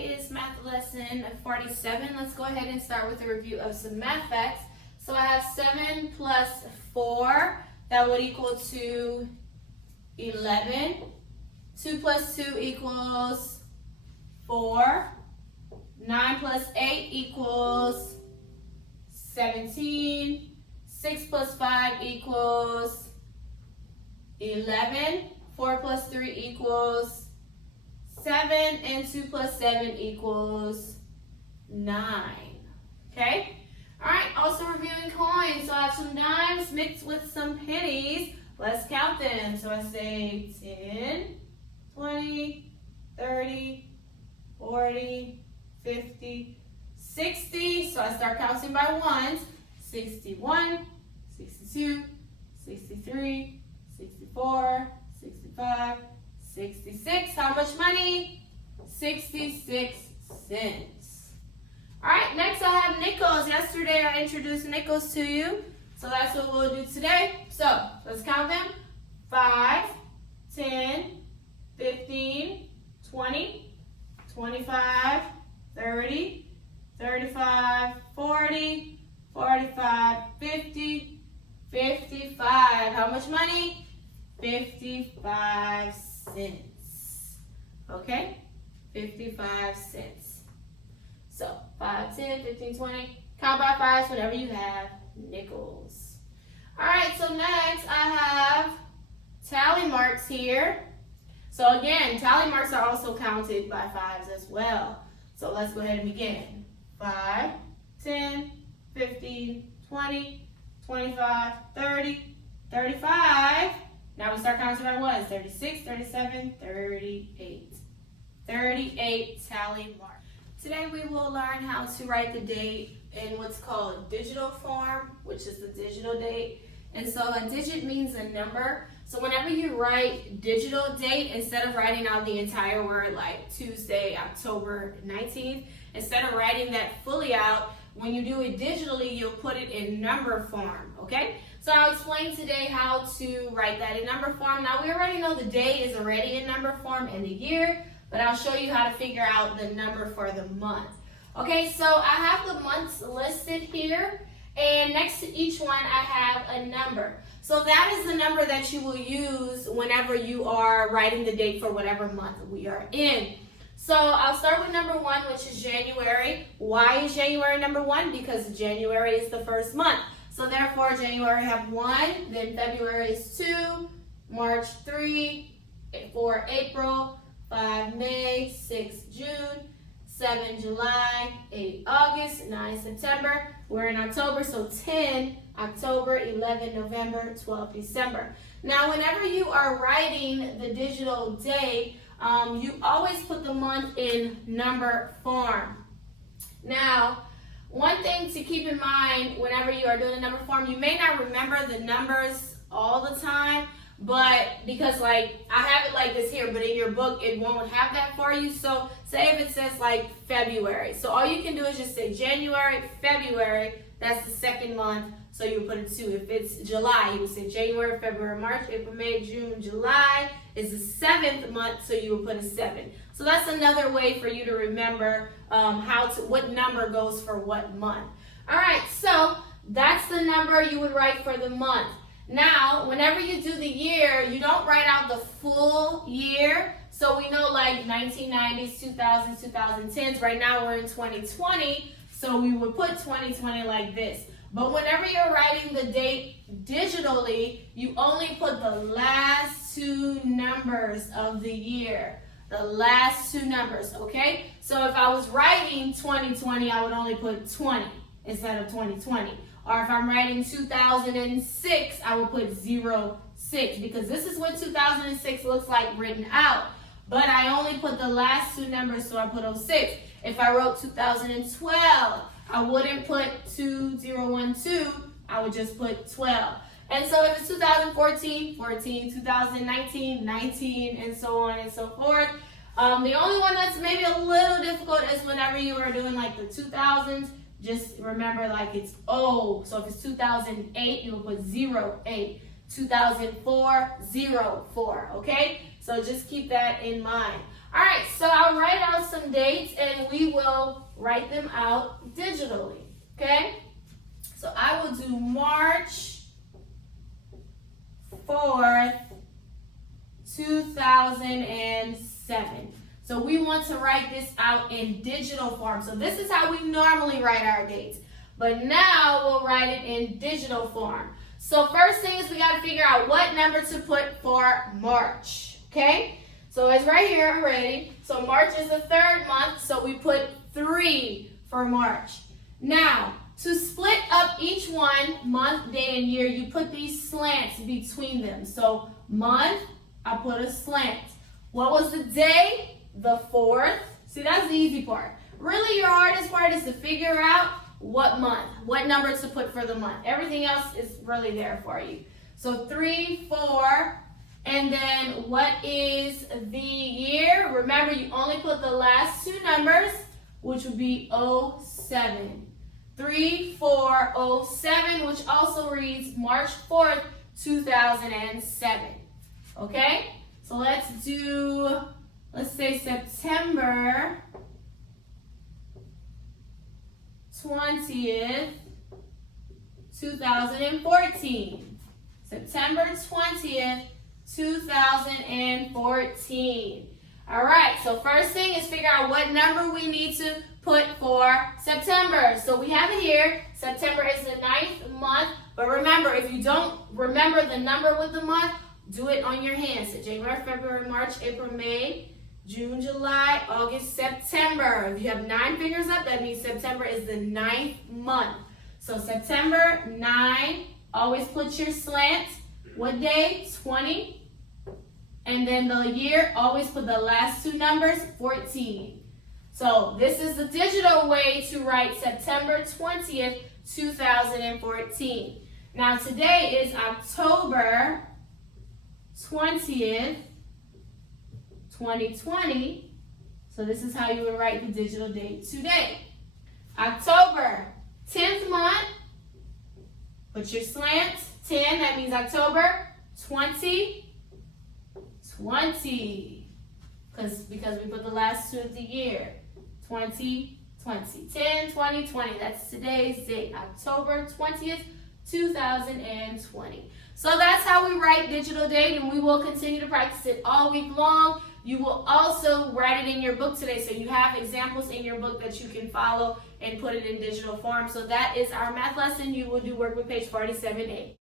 Today is math lesson 47. Let's go ahead and start with a review of some math facts. So I have 7 plus 4, that would equal to 11. 2 plus 2 equals 4. 9 plus 8 equals 17. 6 plus 5 equals 11. 4 plus 3 equals 7, and 2 plus 7 equals 9. Okay? Alright, also reviewing coins. So I have some dimes mixed with some pennies. Let's count them. So I say 10, 20, 30, 40, 50, 60. So I start counting by ones. 61, 62, 63, 64, 65, 66. How much money? 66 cents. Alright, next I have nickels. Yesterday I introduced nickels to you. So that's what we'll do today. So let's count them. 5, 10, 15, 20, 25, 30, 35, 40, 45, 50, 55. How much money? 55 cents. Okay? 55 cents. So 5, 10, 15, 20. Count by fives whenever you have nickels. Alright, so next I have tally marks here. So again, tally marks are also counted by fives as well. So let's go ahead and begin. 5, 10, 15, 20, 25, 30, 35. Now we start counting by ones. 36, 37, 38. 38 tally marks. Today we will learn how to write the date in what's called digital form, which is the digital date. And so a digit means a number. So whenever you write digital date, instead of writing out the entire word like Tuesday, October 19th, instead of writing that fully out, when you do it digitally, you'll put it in number form, okay? So I'll explain today how to write that in number form. Now we already know the day is already in number form and the year, but I'll show you how to figure out the number for the month. Okay, so I have the months listed here, and next to each one I have a number. So that is the number that you will use whenever you are writing the date for whatever month we are in. So I'll start with number 1, which is January. Why is January number 1? Because January is the first month. So therefore January have 1, then February is 2, March 3, 4 April, 5 May, 6 June, 7 July, 8 August, 9 September. We're in October, so 10 October, 11 November, 12 December. Now whenever you are writing the digital date, you always put the month in number form. Now, one thing to keep in mind whenever you are doing the number form, you may not remember the numbers all the time, but because like I have it like this here, but in your book it won't have that for you. So say if it says like February, so all you can do is just say January, February, that's the second month, so you put a 2. If it's July, you would say January, February, March, April, May, June, July is the 7th month, so you would put a 7. So that's another way for you to remember what number goes for what month. All right, so that's the number you would write for the month. Now, whenever you do the year, you don't write out the full year. So we know like 1990s, 2000s, 2010s. Right now we're in 2020, so we would put 2020 like this. But whenever you're writing the date digitally, you only put the last 2 numbers of the year. The last 2 numbers, okay? So if I was writing 2020, I would only put 20 instead of 2020. Or if I'm writing 2006, I would put 06 because this is what 2006 looks like written out. But I only put the last 2 numbers, so I put 06. If I wrote 2012, I wouldn't put 2012, I would just put 12. And so if it's 2014, 14, 2019, 19, and so on and so forth. The only one that's maybe a little difficult is whenever you are doing like the 2000s, just remember like it's O. So if it's 2008, you will put 08. 2004, 04, okay? So just keep that in mind. All right, so I'll write out some dates and we will write them out digitally, okay? So I will do March 4th, 2007. So we want to write this out in digital form. So this is how we normally write our dates. But now we'll write it in digital form. So first thing is we got to figure out what number to put for March, okay? So it's right here already. So March is the 3rd month, so we put 3 for March. Now, to split up each one, month, day, and year, you put these slants between them. So month, I put a slant. What was the day? The 4th. See, that's the easy part. Really, your hardest part is to figure out what month, what number to put for the month. Everything else is really there for you. So 3, 4, and then what is the year? Remember, you only put the last 2 numbers, which would be 07. 3407, which also reads March 4th, 2007. Okay? So let's say September 20th, 2014. September 20th, 2014. All right, so first thing is figure out what number we need to put for September. So we have it here. September is the 9th month. But remember, if you don't remember the number with the month, do it on your hands. So January, February, March, April, May, June, July, August, September. If you have 9 fingers up, that means September is the 9th month. So September 9, always put your slant. What day? 20. And then the year, always put the last 2 numbers, 14. So this is the digital way to write September 20th, 2014. Now today is October 20th, 2020. So this is how you would write the digital date today. October 10th month, put your slant, 10, that means October 2020. Because we put the last 2 of the year. 2020. 10, 20, 20. That's today's date. October 20th, 2020. So that's how we write digital date, and we will continue to practice it all week long. You will also write it in your book today, so you have examples in your book that you can follow and put it in digital form. So that is our math lesson. You will do work with page 47A.